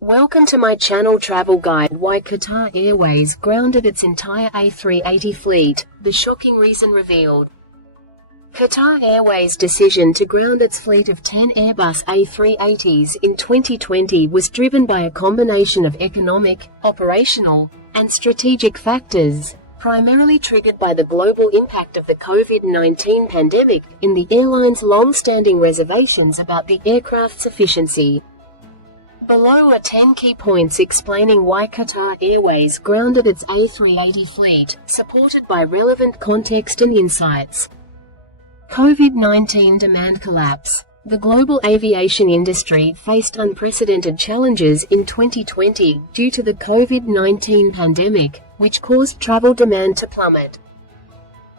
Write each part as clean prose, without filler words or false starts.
Welcome to my channel Travel Guide. Why Qatar Airways grounded its entire A380 fleet, the shocking reason revealed. Qatar Airways' decision to ground its fleet of 10 Airbus A380s in 2020 was driven by a combination of economic, operational, and strategic factors, primarily triggered by the global impact of the COVID-19 pandemic and the airline's long-standing reservations about the aircraft's efficiency. Below are 10 key points explaining why Qatar Airways grounded its A380 fleet, supported by relevant context and insights. COVID-19 demand collapse. The global aviation industry faced unprecedented challenges in 2020 due to the COVID-19 pandemic, which caused travel demand to plummet.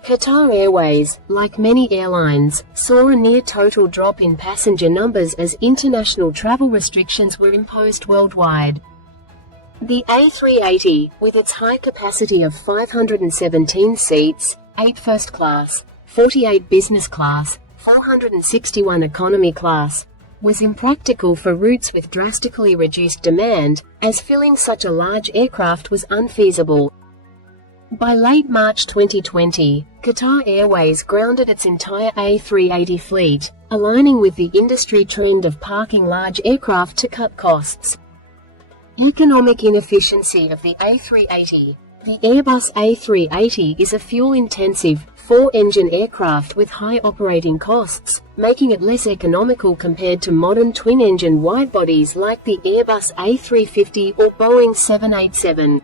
Qatar Airways, like many airlines, saw a near-total drop in passenger numbers as international travel restrictions were imposed worldwide. The A380, with its high capacity of 517 seats, 8 first class, 48 business class, 461 economy class, was impractical for routes with drastically reduced demand, as filling such a large aircraft was unfeasible. By late March 2020, Qatar Airways grounded its entire A380 fleet, aligning with the industry trend of parking large aircraft to cut costs. Economic inefficiency of the A380. The Airbus A380 is a fuel-intensive, 4-engine aircraft with high operating costs, making it less economical compared to modern twin-engine widebodies like the Airbus A350 or Boeing 787.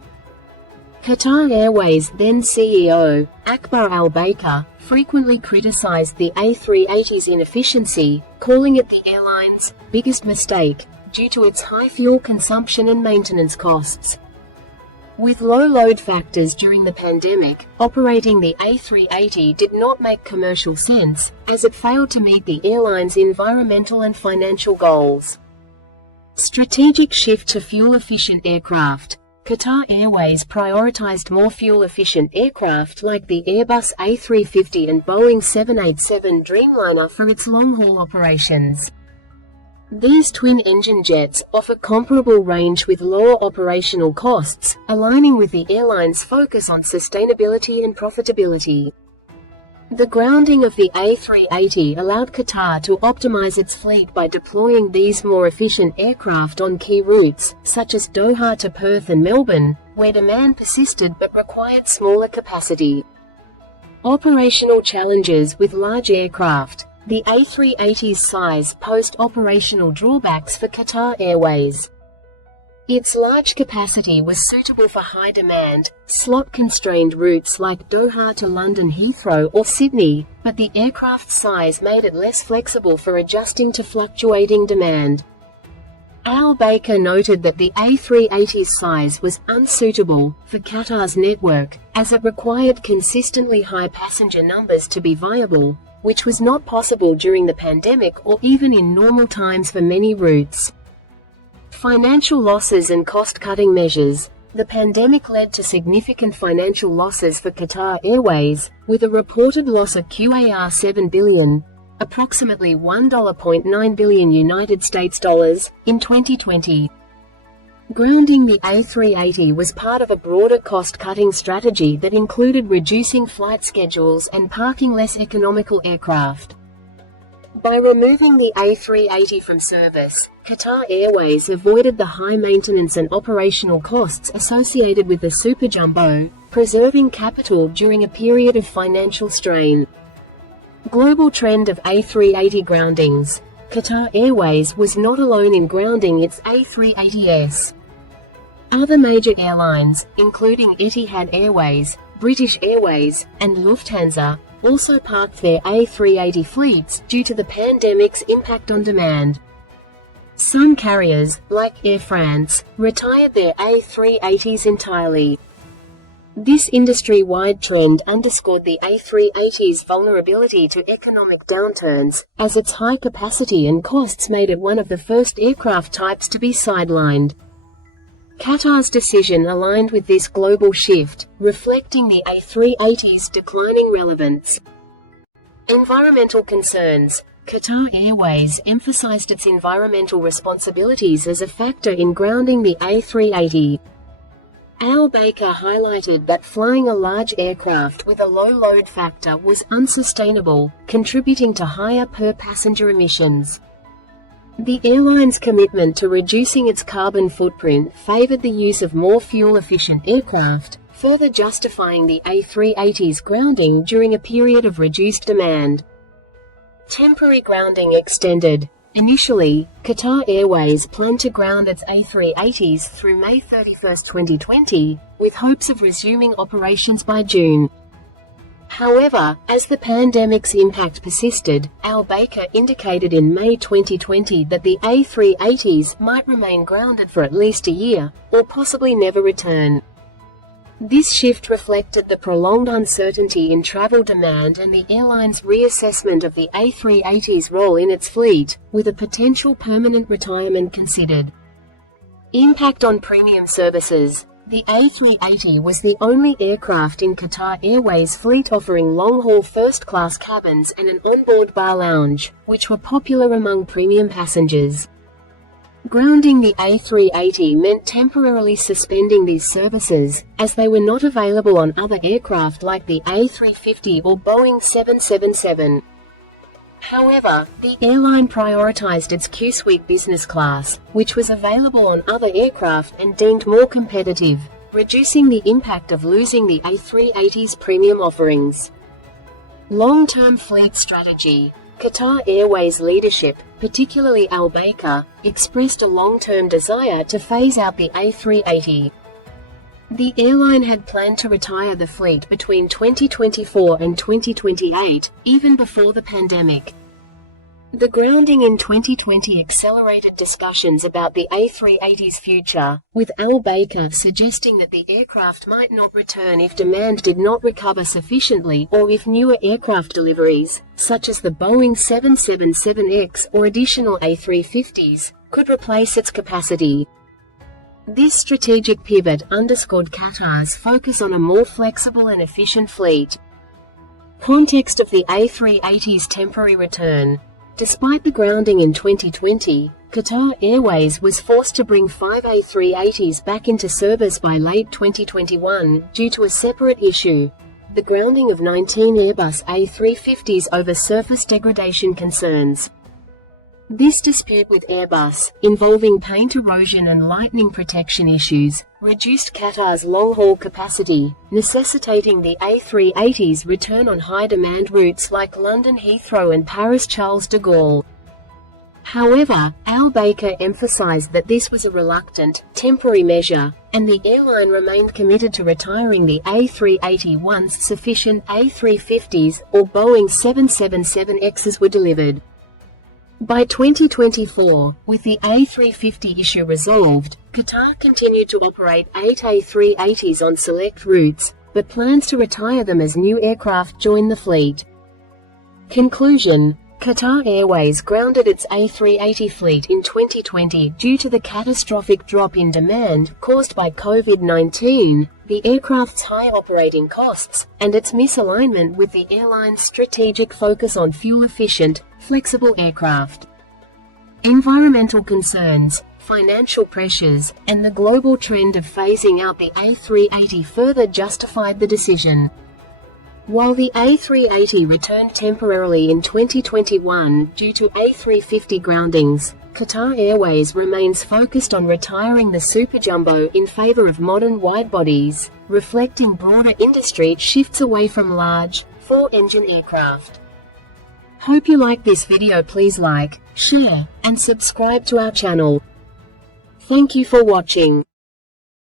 Qatar Airways then CEO, Akbar Al-Baker, frequently criticized the A380's inefficiency, calling it the airline's biggest mistake, due to its high fuel consumption and maintenance costs. With low load factors during the pandemic, operating the A380 did not make commercial sense, as it failed to meet the airline's environmental and financial goals. Strategic shift to fuel-efficient aircraft. Qatar Airways prioritized more fuel-efficient aircraft like the Airbus A350 and Boeing 787 Dreamliner for its long-haul operations. These twin-engine jets offer comparable range with lower operational costs, aligning with the airline's focus on sustainability and profitability. The grounding of the A380 allowed Qatar to optimize its fleet by deploying these more efficient aircraft on key routes, such as Doha to Perth and Melbourne, where demand persisted but required smaller capacity. Operational challenges with large aircraft. The A380's size posed operational drawbacks for Qatar Airways. Its large capacity was suitable for high-demand, slot-constrained routes like Doha to London Heathrow or Sydney, but the aircraft's size made it less flexible for adjusting to fluctuating demand. Al-Baker noted that the A380's size was unsuitable for Qatar's network, as it required consistently high passenger numbers to be viable, which was not possible during the pandemic or even in normal times for many routes. Financial losses and cost-cutting measures. The pandemic led to significant financial losses for Qatar Airways, with a reported loss of QAR 7 billion, approximately $1.9 billion United States dollars, in 2020. Grounding the A380 was part of a broader cost-cutting strategy that included reducing flight schedules and parking less economical aircraft. By removing the A380 from service, Qatar Airways avoided the high maintenance and operational costs associated with the Superjumbo, preserving capital during a period of financial strain. Global trend of A380 groundings. Qatar Airways was not alone in grounding its A380s. Other major airlines, including Etihad Airways, British Airways, and Lufthansa, also parked their A380 fleets due to the pandemic's impact on demand. Some carriers, like Air France, retired their A380s entirely. This industry-wide trend underscored the A380's vulnerability to economic downturns, as its high capacity and costs made it one of the first aircraft types to be sidelined. Qatar's decision aligned with this global shift, reflecting the A380's declining relevance. Environmental concerns. Qatar Airways emphasized its environmental responsibilities as a factor in grounding the A380. Al Baker highlighted that flying a large aircraft with a low load factor was unsustainable, contributing to higher per-passenger emissions. The airline's commitment to reducing its carbon footprint favored the use of more fuel-efficient aircraft, further justifying the A380's grounding during a period of reduced demand. Temporary grounding extended. Initially, Qatar Airways planned to ground its A380s through May 31, 2020, with hopes of resuming operations by June. However, as the pandemic's impact persisted, Al Baker indicated in May 2020 that the A380s might remain grounded for at least a year, or possibly never return. This shift reflected the prolonged uncertainty in travel demand and the airline's reassessment of the A380's role in its fleet, with a potential permanent retirement considered. Impact on premium services. The A380 was the only aircraft in Qatar Airways' fleet offering long-haul first-class cabins and an onboard bar lounge, which were popular among premium passengers. Grounding the A380 meant temporarily suspending these services, as they were not available on other aircraft like the A350 or Boeing 777. However, the airline prioritized its Q-Suite business class, which was available on other aircraft and deemed more competitive, reducing the impact of losing the A380's premium offerings. Long-term fleet strategy. Qatar Airways leadership, particularly Al Baker, expressed a long-term desire to phase out the A380. The airline had planned to retire the fleet between 2024 and 2028, even before the pandemic. The grounding in 2020 accelerated discussions about the A380's future, with Al Baker suggesting that the aircraft might not return if demand did not recover sufficiently or if newer aircraft deliveries, such as the Boeing 777X or additional A350s, could replace its capacity. This strategic pivot underscored Qatar's focus on a more flexible and efficient fleet. Context of the A380's temporary return. Despite the grounding in 2020, Qatar Airways was forced to bring 5 A380s back into service by late 2021 due to a separate issue: the grounding of 19 Airbus A350s over surface degradation concerns. This dispute with Airbus, involving paint erosion and lightning protection issues, reduced Qatar's long-haul capacity, necessitating the A380's return on high-demand routes like London Heathrow and Paris Charles de Gaulle. However, Al Baker emphasized that this was a reluctant, temporary measure, and the airline remained committed to retiring the A380 once sufficient A350s or Boeing 777Xs were delivered. By 2024, with the A350 issue resolved, Qatar continued to operate 8 A380s on select routes, but plans to retire them as new aircraft join the fleet. Conclusion: Qatar Airways grounded its A380 fleet in 2020 due to the catastrophic drop in demand caused by COVID-19, the aircraft's high operating costs, and its misalignment with the airline's strategic focus on fuel-efficient, flexible aircraft. Environmental concerns, financial pressures, and the global trend of phasing out the A380 further justified the decision. While the A380 returned temporarily in 2021 due to A350 groundings, Qatar Airways remains focused on retiring the Superjumbo in favor of modern wide-bodies, reflecting broader industry shifts away from large, four-engine aircraft. Hope you like this video. Please like, share, and subscribe to our channel. Thank you for watching.